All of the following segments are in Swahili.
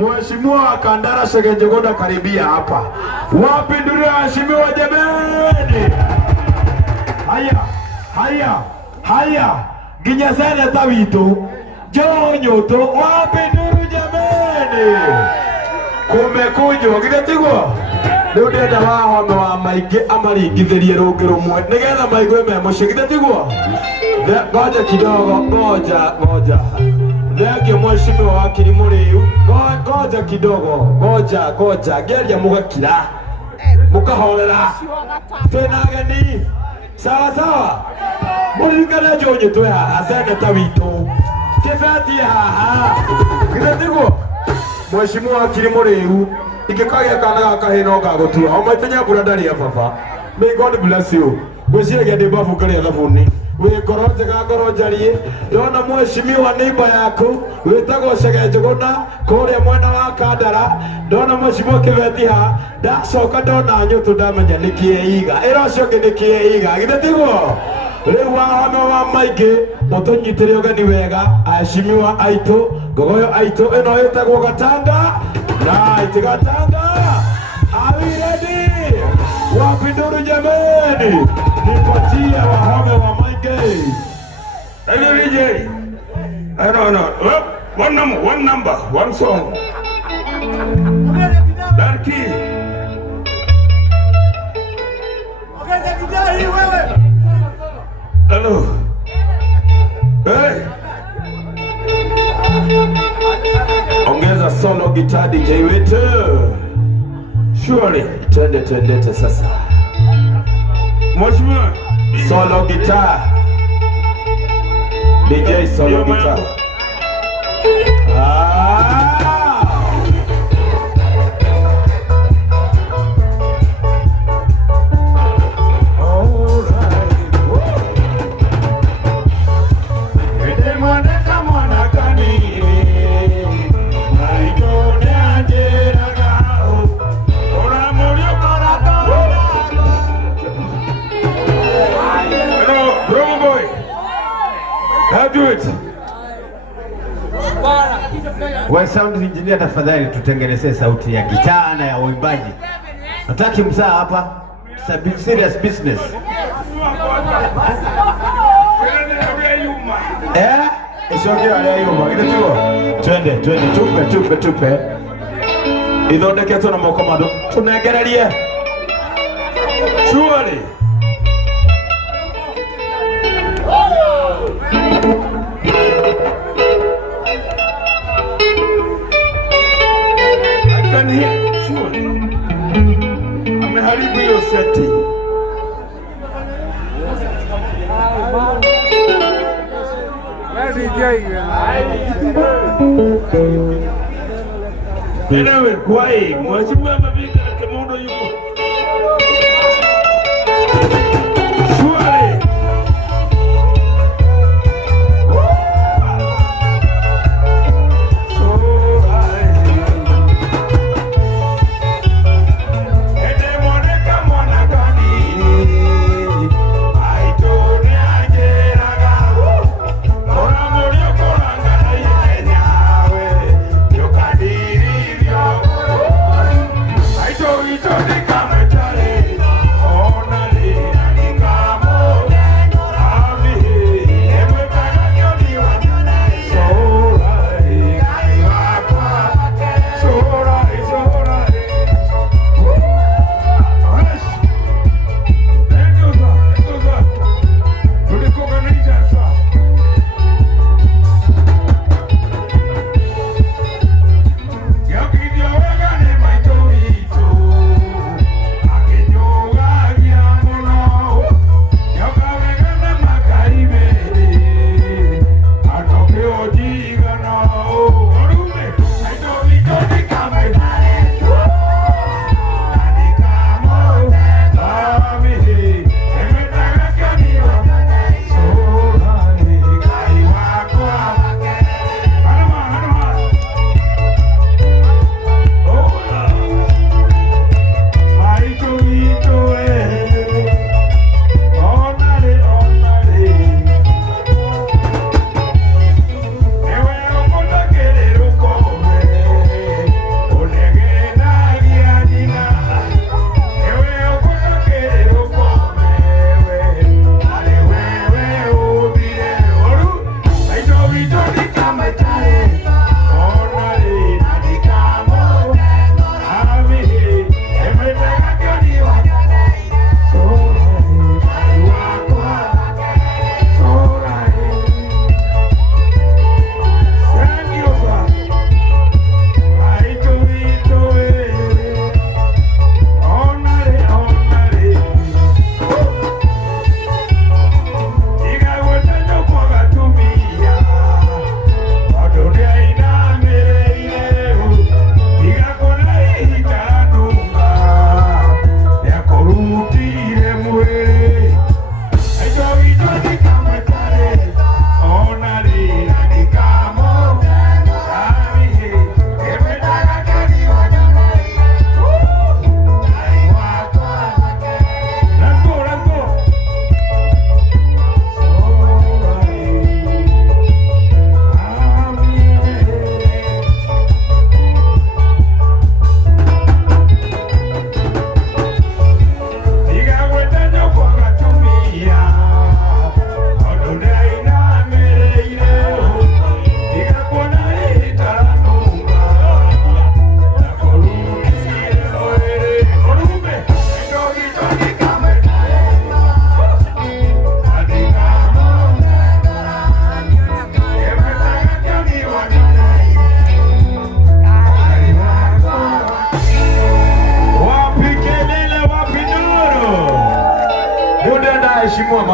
Mheshimiwa Kandara Segenjegoda karibia hapa. Wapi ndio mheshimiwa jameni? Haya. Ginya sana tawito. Jonyoto wapi ndio jameni? Kumekujo gidetigwo. Ndio ndenda wahome wa maige amaringithirie rungi rumwe nigetha maigwe me mushigitetigwo. Ngoja kidogo, ngoja. Leo mheshimiwa wa Kilimu riu. Ngoja kidogo, ngoja. Geria mugakira. Mukahorera. Tena gani? Sawa. Muringana jonye twe asanga tawito. Kifati haha. Gidetigwo. Mheshimiwa wa Kilimu riu. Ikikaga kana gakahino gagutua. O maitenya bura ndari ya baba. May God bless you. Gwiciragia ndi babu kari athabuni. Wikoroje gakorojarie. Yona mheshimiwa neighbor yaku witagwo Segenjegoda kuria mwena wa Kandara. Ndona mheshimiwa Kibetiha ndacoka ndona nyutu ndamenya nikieiga. Irocio ngi nikieiga. Gidetigwo. Riu wahome wa maige mutunyitire ugani wega aheshimiwa aitu gogoyo aitu ino itagwo Gatanga. Right, Gatanga. Are we ready? Wapinduru jameni. Nipatie wahome wa maige. Hello DJ. I don't know. One number, one song. Darky. Hello. Hey. Ongeza solo guitar DJ wetu. Surely twende sasa. Mheshimiwa solo guitar. DJ solo guitar. Wa sound engineer tafadhali tutengenezee sauti ya gitaa na ya uimbaji. Nataki msaa hapa. Serious business. Ishogea leo gidetigwo. Twende tupe. Ithondeketwo na moko mado. Tunengererie. Surely. Ameharibu hiyo seti. Enewe kwai mheshimiwa mabika na Kemondo yuko. Shwari.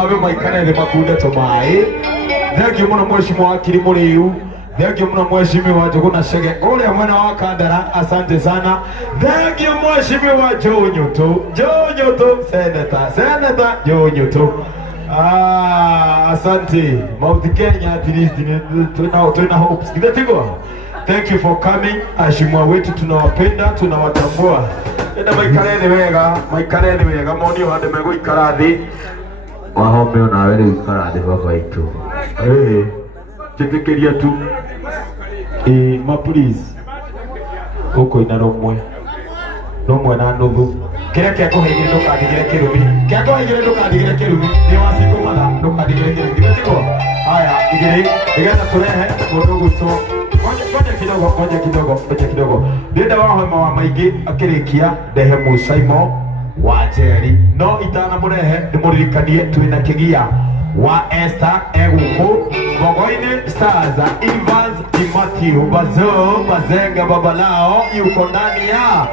mabe maikane thĩ makunde tũmaĩ. Thengiũ mũno mheshimiwa wakiri mũrĩu. Thengiũ mũno mheshimiwa Njũgũna Chege ũrĩa mwena wa Kandara, asante sana. Thengiũ mheshimiwa Joe Nyoto, seneta Joe Nyoto. Asante. Mount Kenya at least tuna hopes. Kidogo. Thank you for coming. Ashimwa wetu tunawapenda, tunawatambua. Enda maikareni wega, moni hande mego ikarathi. Wahome ona wele ikarathi baba itu. Chitekeria tu. Ma please. Uko ina romwe na nuthu. Kĩrĩa kĩakũheire ndũkandigĩre kĩrumi. Kĩakũheire ndũkandigĩre kĩrumi. Nĩ wacikũmatha ndũkandigĩre kĩrumi. Gĩtigo. Haya, igĩrĩ. Nĩgetha tũrehe mũndũ gũtũ. Ngoja kidogo. Ndĩrenda wahoma wa maingĩ akĩrĩkia ndehe Mũcaimo wa Njeri. No itana mũrehe ndĩmũririkanie twĩna kĩgia wa Esther egũkũ Bogoini Stars, Evans Matthew Bazo Bazenga Babalao yuko ndani ya